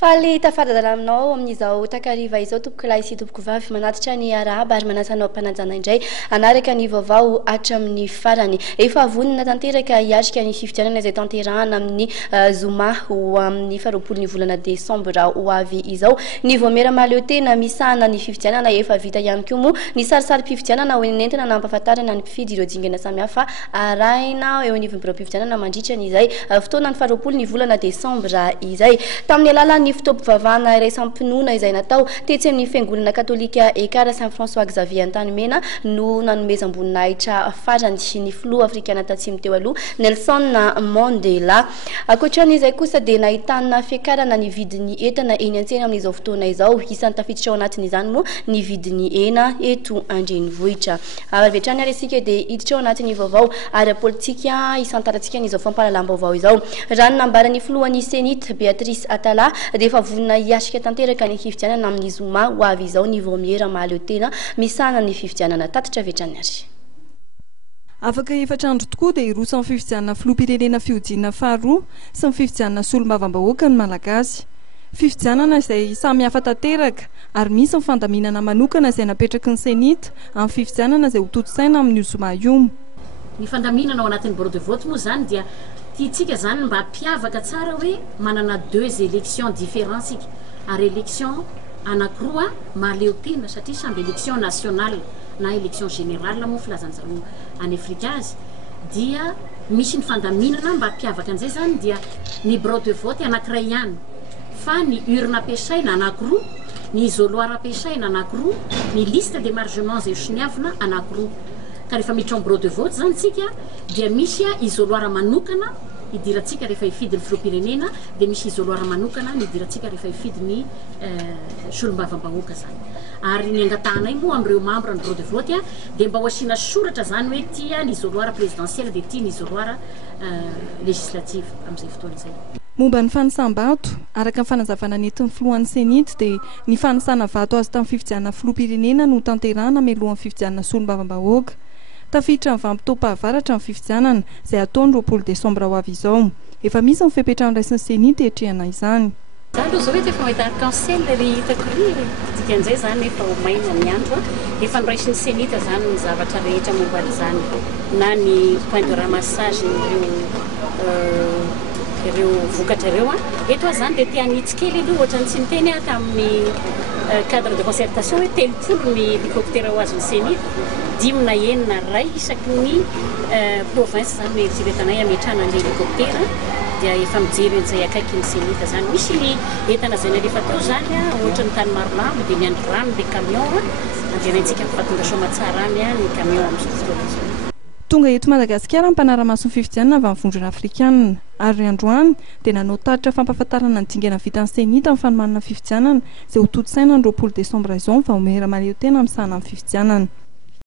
Faly tafadadala aminao amin'izao takariva izao tompoko lahy sy tompoko vavy manatitra ny arahaba ary manasanao mpanajana indray anaraka ny vaovao hatramin'ny farany efa vonona tanteraka hiatrika ny fifidianana izay tanterahana amin'ny zoma ho amin'ny faharoapolo ny volana desambra ho avy izao ny voamera maleo tena misahana ny fifidianana efa vita ihany koa moa ny sarisary mpifidianana ho nentina na ampahafantarana ny mpifidy ireo dingana samihafa arahina eo anivon'ireo mpifidianana mandritra ny izay fotoana ny faharoapolo ny volana desambra izay tamin'ny alala ny fitopim-bavahana iraisam-pinoana izay natao tetsy amin'ny fiangonana katolika ekara Saint François Xavier Antanimena no nanomezam-boninahitra farany ny filoha afrikana tatsimo teo aloha Nelson Mandela. Ankoatran'izay kosa dia nahitana fiakarana ny vidin'ny entana eny an-tsena amin'izao fotoana izao isan'ny tafiditra ao anatin'izany moa ny vidin'ny hena eto andrenivohitra. Avy hatrany ary isika dia hiditra ao anatin'ny vaovao ara-politika isantarantsika n'izao fampahalalam-baovao izao. Raha nambaran'ny filohan'ny Senita Beatrice Atala dia efa vonina hiatrika tanteraka ny fifidianana amin'ny zoma ho avy izao ny voamiera mahaleo tena misahana ny fifidianana tatitra vetrany ary. Afaka efatrandro tokoa dia irosa ny fifidianana filoham-pirenena fihojiana faharoa sy ny fifidianana solombavambahoaka ny malagasy. Fifidianana izay samy hafa tanteraka ary misy ny fandaminana manokana izay napetraky ny Senita amin'ny fifidianana izay ho toto-saina amin'ny zoma io. Ny fandaminana ao anatin'ny bureau de vote moa zany dia tiantsika zany mba piavaka tsara hoe manana deux élections différentes ary élection anankiroa mahaleo tena satria samby élection nationale na élection générale moa filazanjareo any Afrika azy dia misy ny fandaminana mba piavaka an'izay zany dia ny bureau de vote anankiray ihany fa ny urne ampiasaina anankiroa ny isoloir ampiasaina anankiroa ny liste d'émargement zay siniavina anankiroa ka rehefa miditra amin'ny bureau de vote zany tsika dia misy isoloir manokana idiratsika rehefa hifidy ny filoham-pirenena dia misy isoloir manokana ny idiratsika rehefa hifidy ny solombavambahoaka zany ary ny angatahanay moa amin'ireo membre ny bureau de vote dia mba ho asiana soratra zany hoe tia ny isoloir présidentiel dia tia ny isoloir législative amin'izay fotoana izay. Momba ny fanisam-bato araka ny fanazavana nentin'ny filohan'ny Senita dia ny fanisana vato azy tamin'ny fifidianana filoham-pirenena no tanterahana mialohan'ny fifidianana solombavambahoaka. Tafiditra ny vanim-potoam-pahavaratra ny fifidianana izay ataony 20 desambra ho avy izao. Efa misy ny fepetrany raisin'ny Senita etrehana izany. Zany aloha zao hoe efa mahita arc-en-ciel ry hitako ry dikan'izay zany efa ho maina amin'ny andro efa noraisin'ny Senita zany ny zavatra rehetra momba an'izany na ny point de ramassage ireo vokatra ireo eto zany dia tianitsikely aloha ohatrany tsy miteny tamin'ny cadre de concertation hoe telopolo ny hélicoptère ho azon'ny Senita 10 na 9 ray isaky ny province zany hoe eritreretanay ametrahana ny hélicoptère dia efa mijery an'izay akaiky ny Senita zany misy ny entana zay nalefa tao zany ohatra ny tany maromaro dia miandry rano dia camion andehanantsika mifatonga soamatsarany ny camion amin'izao fotoana. Tonga eto Madagasikara ny mpanara-maso ny fifidianana avy amin'ny vondrona afrikanina ary androany dia nanao taritra fampahafantarana ny dingana vitan'ny Senita amin'ny fanomanana fifidianana izay ho toto-saina ny 20 desambra izao ny vaomera mahaleo tena amin'ny sahana amin'ny fifidianana.